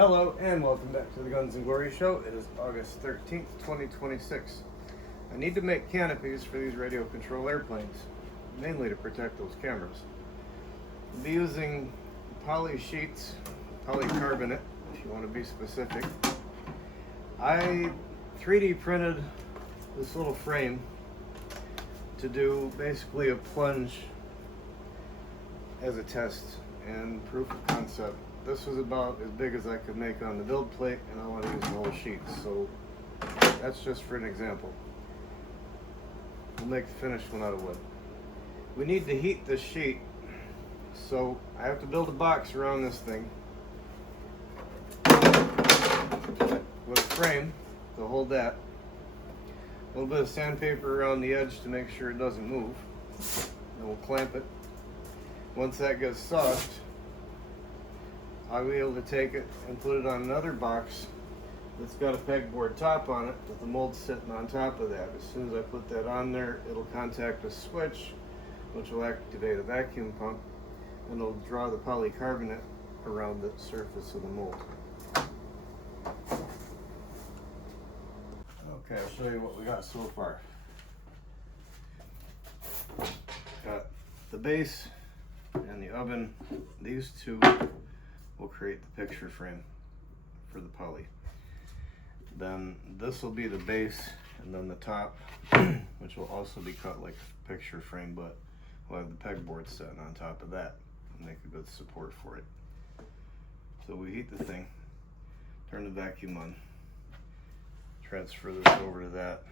Hello and welcome back to the Guns and Glory Show. It is August 13th, 2026. I need to make canopies for these radio control airplanes, mainly to protect those cameras. I'll be using poly sheets, polycarbonate, if you want to be specific. I 3D printed this little frame to do basically a plunge as a test and proof of concept. This was about as big as I could make on the build plate, and I want to use the whole sheet, so that's just for an example. We'll make the finished one out of wood. We need to heat this sheet, so I have to build a box around this thing with a frame to hold that. A little bit of sandpaper around the edge to make sure it doesn't move. Then we'll clamp it. Once that gets soft, I'll be able to take it and put it on another box that's got a pegboard top on it with the mold sitting on top of that. As soon as I put that on there, it'll contact a switch which will activate a vacuum pump, and it'll draw the polycarbonate around the surface of the mold. Okay, I'll show you what we got so far. Got the base and the oven. These two will create the picture frame for the poly. Then this will be the base, and then the top, which will also be cut like a picture frame, but we'll have the pegboard sitting on top of that and make a good support for it. So we heat the thing, turn the vacuum on, transfer this over to that,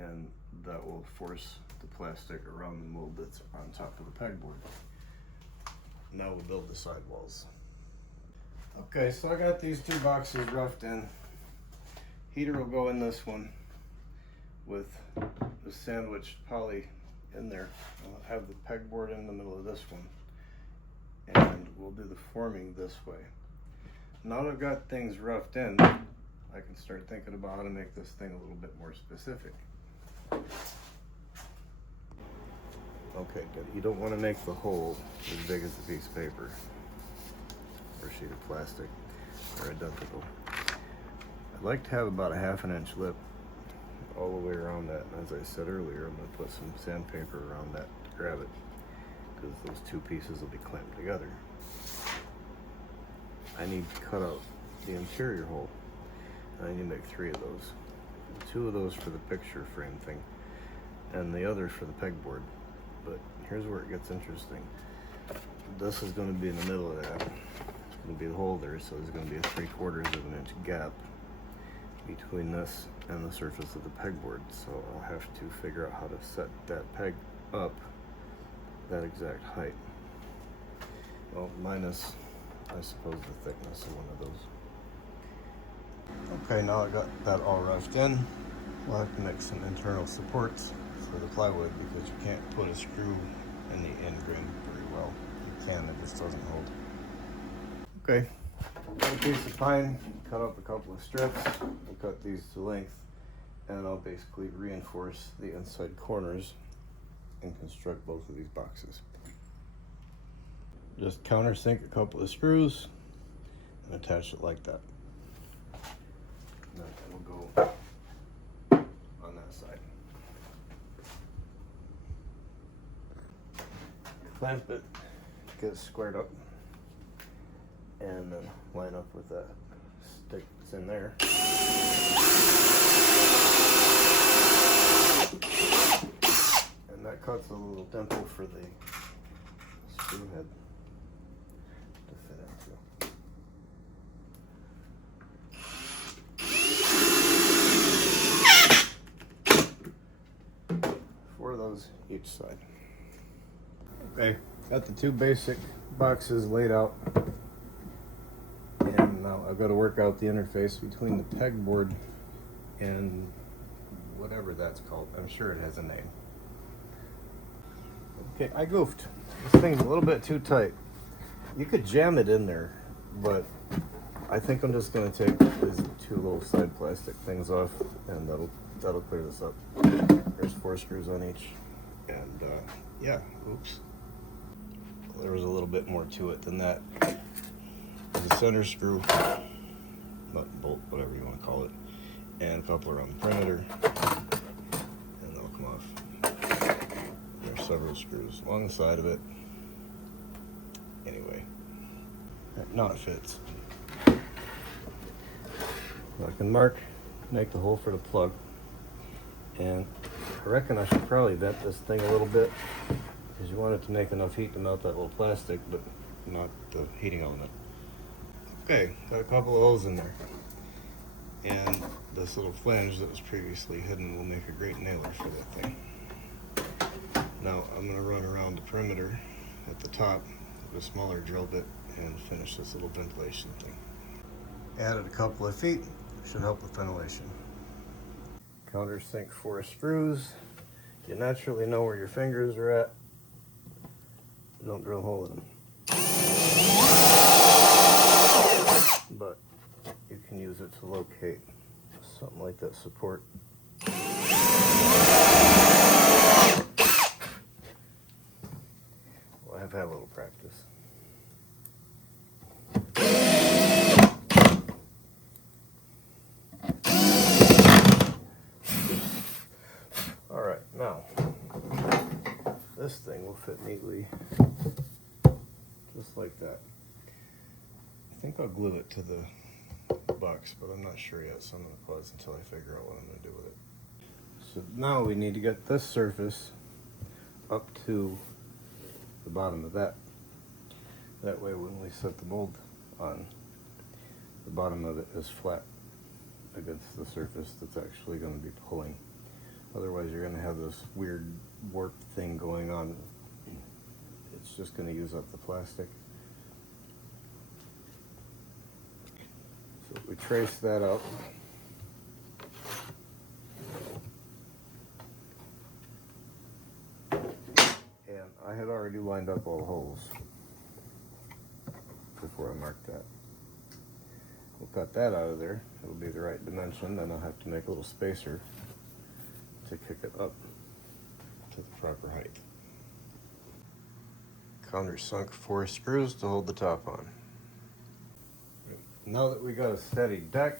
and that will force the plastic around the mold that's on top of the pegboard. Now we'll build the sidewalls. Okay, so I got these two boxes roughed in. Heater will go in this one with the sandwiched poly in there. I'll have the pegboard in the middle of this one, and we'll do the forming this way. Now that I've got things roughed in, I can start thinking about how to make this thing a little bit more specific. Okay, you don't want to make the hole as big as the piece of paper or sheet of plastic or identical. I'd like to have about a 1/2 inch lip all the way around that, and as I said earlier, I'm going to put some sandpaper around that to grab it, because those two pieces will be clamped together. I need to cut out the interior hole. I need to make 3 of those. 2 of those for the picture frame thing, and the other for the pegboard. But here's where it gets interesting. This is going to be in the middle of that. It's going to be the hole there, so there's going to be a 3/4 of an inch gap between this and the surface of the pegboard. So I'll have to figure out how to set that peg up that exact height. Well, minus, I suppose, the thickness of one of those. Okay, now I got that all roughed in. We'll have to make some internal supports for the plywood, because you can't put a screw in the end grain very well. You can, it just doesn't hold. Okay, got a piece of pine, cut up a couple of strips. We'll cut these to length, and I'll basically reinforce the inside corners and construct both of these boxes. Just countersink a couple of screws and attach it like that. And then it will go on that side. Clamp it, get it squared up, and then line up with that stick that's in there. And that cuts a little dimple for the screw head to fit into. 4 of those each side. Okay, got the 2 basic boxes laid out, and now I've got to work out the interface between the pegboard and whatever that's called. I'm sure it has a name. Okay, I goofed. This thing's a little bit too tight. You could jam it in there, but I think I'm just going to take these 2 little side plastic things off, and that'll clear this up. There's 4 screws on each, and yeah, oops. There was a little bit more to it than that. the center screw, nut and bolt, whatever you want to call it, and a couple around the perimeter, and they'll come off. There's several screws along the side of it. Anyway, that knot fits. I can make the hole for the plug, and I reckon I should probably vent this thing a little bit because you want it to make enough heat to melt that little plastic, but not the heating element. Okay, got a couple of holes in there, and this little flange that was previously hidden will make a great nailer for that thing. Now I'm going to run around the perimeter at the top with a smaller drill bit and finish this little ventilation thing. Added a couple of feet, should help with ventilation. Countersink 4 screws. You naturally know where your fingers are at. Don't drill a hole in them. But you can use it to locate something like that support. Well, I have had a little practice. Alright, now this thing will fit neatly just like that. I think I'll glue it to the box, but I'm not sure yet, so I'm going to pause until I figure out what I'm going to do with it. So now we need to get this surface up to the bottom of that. That way when we set the mold on, the bottom of it is flat against the surface that's actually going to be pulling. Otherwise you're going to have this weird warp thing going on. It's just going to use up the plastic. So we trace that out. And I had already lined up all the holes before I marked that. We'll cut that out of there. It'll be the right dimension. Then I'll have to make a little spacer to kick it up to the proper height. Countersunk 4 screws to hold the top on. Now that we got a steady deck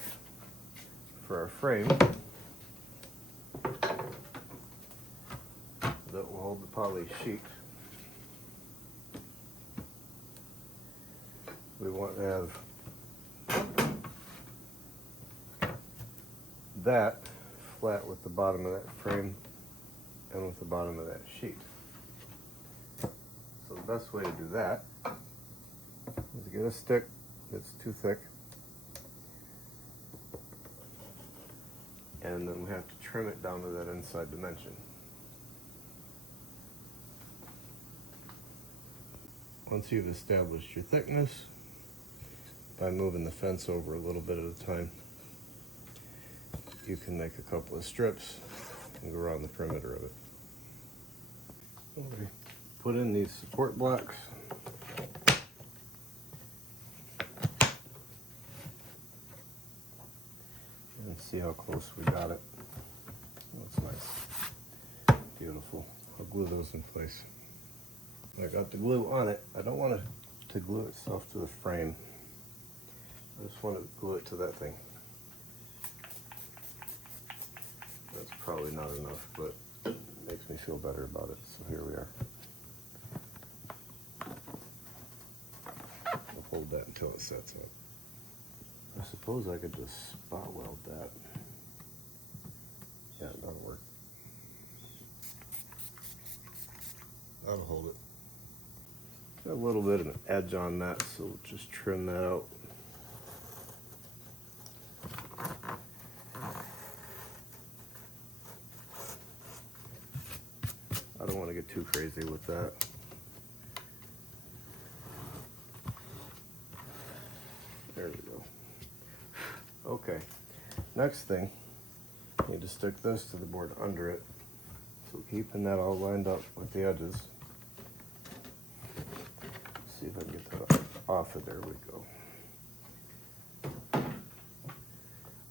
for our frame that will hold the poly sheet, we want to have that flat with the bottom of that frame and with the bottom of that sheet. So the best way to do that is to get a stick that's too thick, and then we have to trim it down to that inside dimension. Once you've established your thickness by moving the fence over a little bit at a time, you can make a couple of strips and go around the perimeter of it. Okay. Put in these support blocks. And see how close we got it. That's nice. Beautiful. I'll glue those in place. I got the glue on it. I don't want it to glue itself to the frame. I just want to glue it to that thing. That's probably not enough, but it makes me feel better about it. So here we are. I'll hold that until it sets up. I suppose I could just spot weld that. Yeah, that'll work. That'll hold it. Got a little bit of an edge on that, so we'll just trim that out. I don't want to get too crazy with that. There we go. Okay, next thing, you need to stick this to the board under it. So keeping that all lined up with the edges. See if I can get that off of there. We go.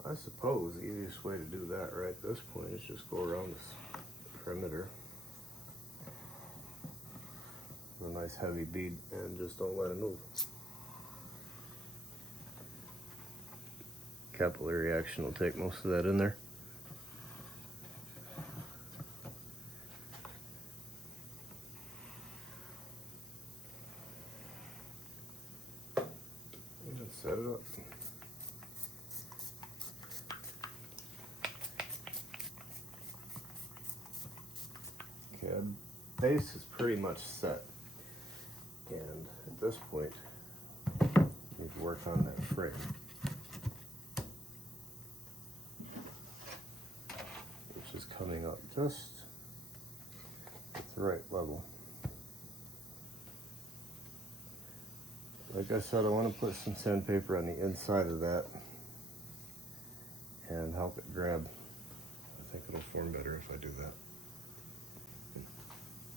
I suppose the easiest way to do that right at this point is just go around this perimeter with a nice heavy bead and just don't let it move. Capillary action will take most of that in there. Let's set it up. Okay, base is pretty much set, and at this point we need to work on that frame, which is coming up just at the right level. Like I said, I want to put some sandpaper on the inside of that and help it grab. I think it'll form better if I do that.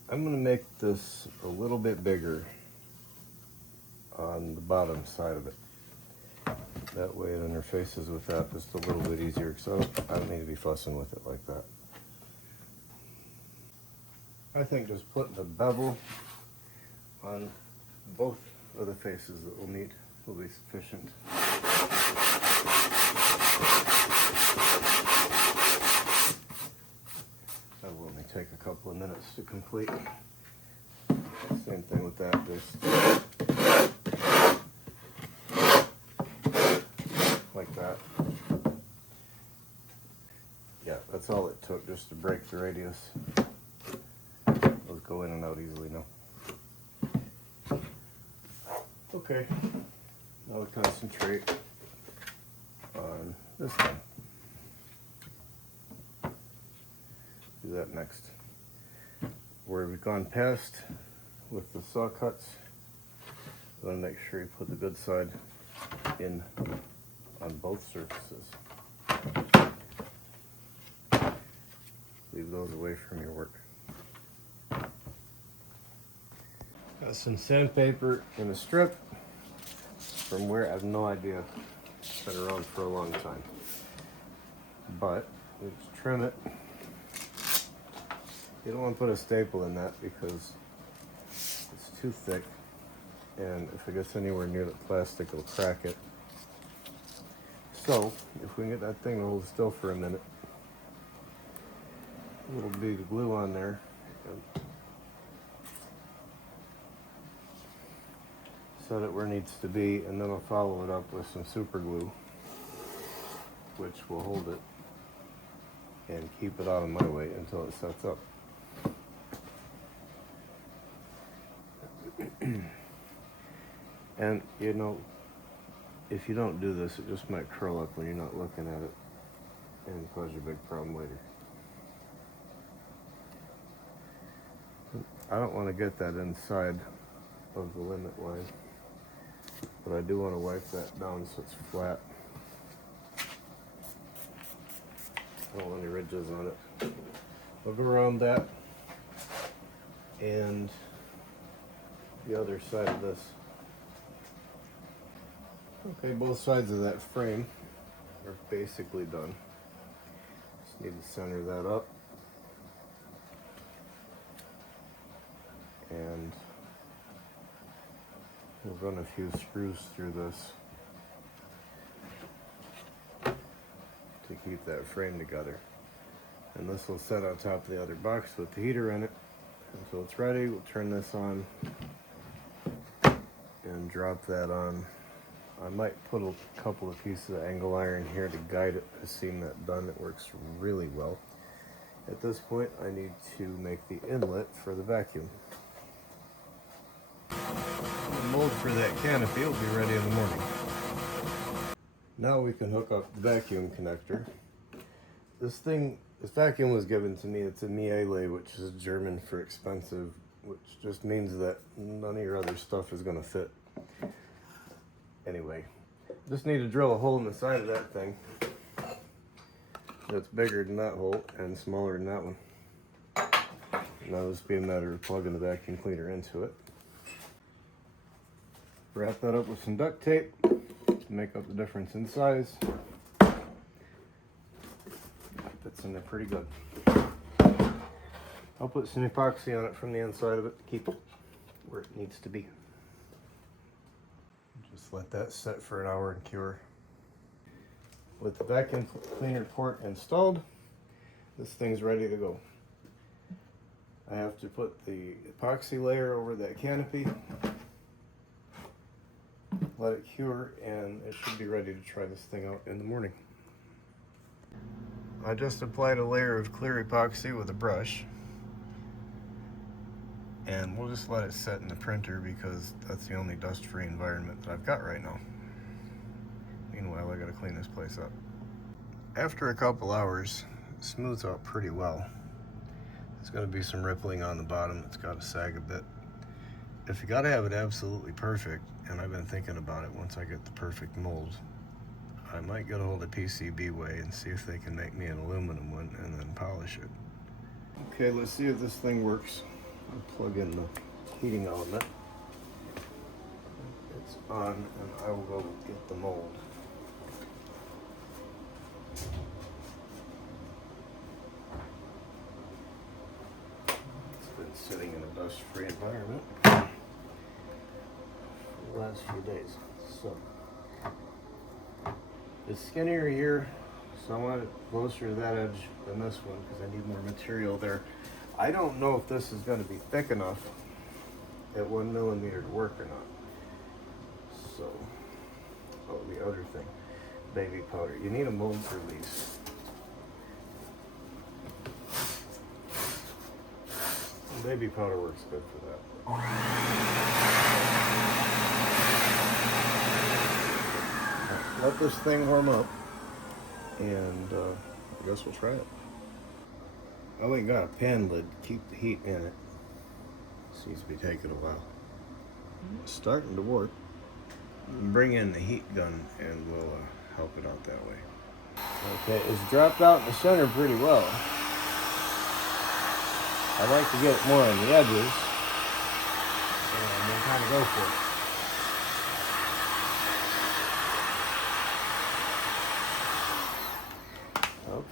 I'm going to make this a little bit bigger on the bottom side of it. That way it interfaces with that just a little bit easier, because I don't need to be fussing with it like that. I think just putting a bevel on both of the faces that we'll need will be sufficient. That will only take a couple of minutes to complete. Same thing with that, just like that. Yeah, that's all it took, just to break the radius. Those go in and out easily now. Okay, now we'll concentrate on this one. Do that next. Where we've gone past with the saw cuts, you want to make sure you put the good side in on both surfaces. Leave those away from your work. Got some sandpaper in a strip from where I have no idea. It's been around for a long time. But let's trim it. You don't want to put a staple in that because it's too thick, and if it gets anywhere near the plastic, it'll crack it. So, if we can get that thing to hold still for a minute, a little bit of glue on there, and set it where it needs to be, and then I'll follow it up with some super glue, which will hold it and keep it out of my way until it sets up. And you know, if you don't do this, it just might curl up when you're not looking at it and cause you a big problem later. I don't want to get that inside of the limit line, but I do want to wipe that down so it's flat. I don't want any ridges on it. I'll go around that and the other side of this. Okay, both sides of that frame are basically done. Just need to center that up. And we'll run a few screws through this to keep that frame together. And this will set on top of the other box with the heater in it. Until it's ready, we'll turn this on and drop that on. I might put a couple of pieces of angle iron here to guide it. I've seen that done. It works really well. At this point, I need to make the inlet for the vacuum. The mold for that canopy will be ready in the morning. Now we can hook up the vacuum connector. This vacuum was given to me. It's a Miele, which is German for expensive, which just means that none of your other stuff is going to fit. Anyway, just need to drill a hole in the side of that thing that's bigger than that hole and smaller than that one. Now this will be a matter of plugging the vacuum cleaner into it. Wrap that up with some duct tape to make up the difference in size. Fits in there pretty good. I'll put some epoxy on it from the inside of it to keep it where it needs to be. Just let that set for an hour and cure. with the vacuum cleaner port installed, this thing's ready to go. I have to put the epoxy layer over that canopy, let it cure, and it should be ready to try this thing out in the morning. I just applied a layer of clear epoxy with a brush, and we'll just let it set in the printer because that's the only dust-free environment that I've got right now. Meanwhile, I gotta clean this place up. After a couple hours, it smooths out pretty well. There's gonna be some rippling on the bottom. It's gotta sag a bit. If you gotta have it absolutely perfect, and I've been thinking about it, once I get the perfect mold, I might get a hold of PCBWay and see if they can make me an aluminum one and then polish it. Okay, let's see if this thing works. I'll plug in the heating element. It's on, and I will go get the mold. It's been sitting in a dust-free environment for the last few days. So it's skinnier here, so I want it closer to that edge than this one because I need more material there. I don't know if this is going to be thick enough at 1 millimeter to work or not. So, oh, the other thing, baby powder. You need a mold release. And baby powder works good for that. Let this thing warm up, and I guess we'll try it. I only got a pan lid to keep the heat in it. Seems to be taking a while. It's starting to work. Bring in the heat gun and we'll help it out that way. Okay, it's dropped out in the center pretty well. I like to get it more on the edges and then kind of go for it.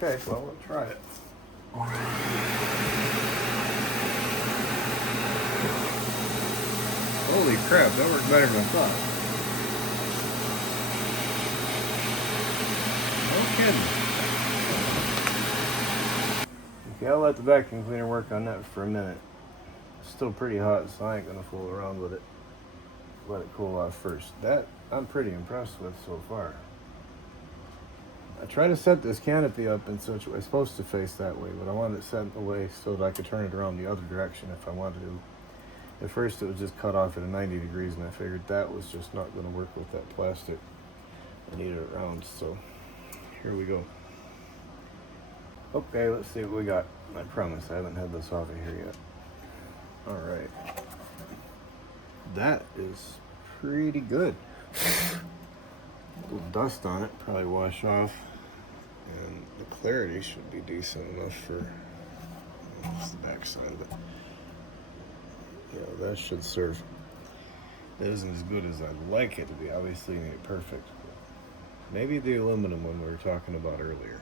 Okay, well, we'll try it. Holy crap, that worked better than I thought. No kidding. Okay, I'll let the vacuum cleaner work on that for a minute. It's still pretty hot, so I ain't gonna fool around with it. Let it cool off first. That I'm pretty impressed with so far. I try to set this canopy up in such a way, it's supposed to face that way, but I wanted it set in a way so that I could turn it around the other direction if I wanted to. At first it was just cut off at 90 degrees, and I figured that was just not going to work with that plastic. I needed it round, so here we go. Okay, let's see what we got. I promise I haven't had this off of here yet. Alright. That is pretty good. A little dust on it, probably wash off, and the clarity should be decent enough for the back side of it. Yeah, that should serve. It isn't as good as I'd like it to be. Obviously, you need it perfect. Maybe the aluminum one we were talking about earlier.